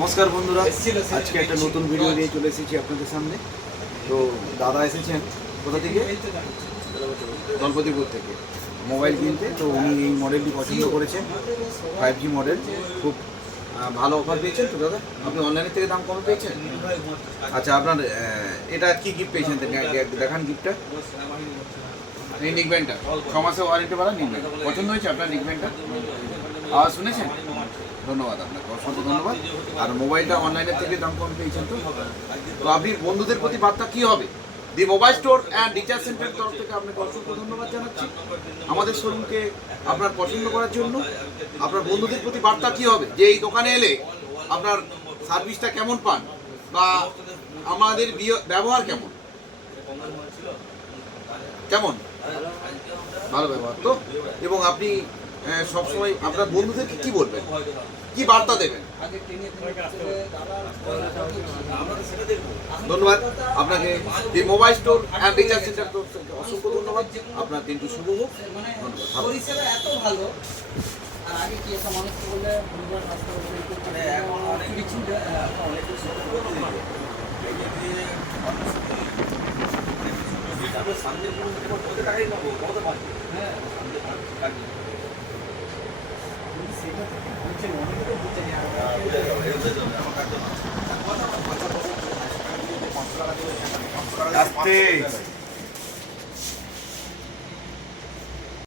নমস্কার বন্ধুরা, আজকে একটা নতুন ভিডিও নিয়ে চলে এসেছি আপনাদের সামনে। তো দাদা এসেছেন কোথা থেকে? দলপতিপুর থেকে মোবাইল কিনতে। তো উনি এই মডেলটি পছন্দ করেছেন, 5G মডেল। খুব ভালো অফার পেয়েছেন তো দাদা? আপনি অনলাইনের থেকে দাম কম পেয়েছেন? আচ্ছা, আপনার এটা কি গিফট পেয়েছেন দেখান গিফটটা। এই নিকব্যান্ডটা 6 মাসের ওয়ারেন্টি বাড়া নিকব্যান্ড পছন্দ হয়েছে আপনার? নিকব্যান্ডটা আওয়াজ শুনেছেন? ধন্যবাদ আপনাকে, অসংখ্য ধন্যবাদ। আর মোবাইলটা অনলাইনের থেকে দাম কম পেয়েছেন তো আপনি বন্ধুদের প্রতি বার্তা কি হবে? দি মোবাইল স্টোর অ্যান্ড রিচার্জ সেন্টারের তরফ থেকে আপনাকে অসংখ্য ধন্যবাদ জানাচ্ছি আমাদের শোরুমকে আপনার পছন্দ করার জন্য। আপনার বন্ধুদের প্রতি বার্তা কি হবে যে এই দোকানে এলে আপনার সার্ভিসটা কেমন পান বা আমাদের ব্যবহার কেমন কেমন ভালো ব্যবহার তো? এবং আপনি সবসময় আপনার বন্ধুদেরকে কি বলবেন, কি বার্তা দেবেন? ধন্যবাদ আপনাকে। The mobile store and recharge centre অসংখ্য ধন্যবাদ। আপনার দিনটি শুভ হোক। ধন্যবাদ।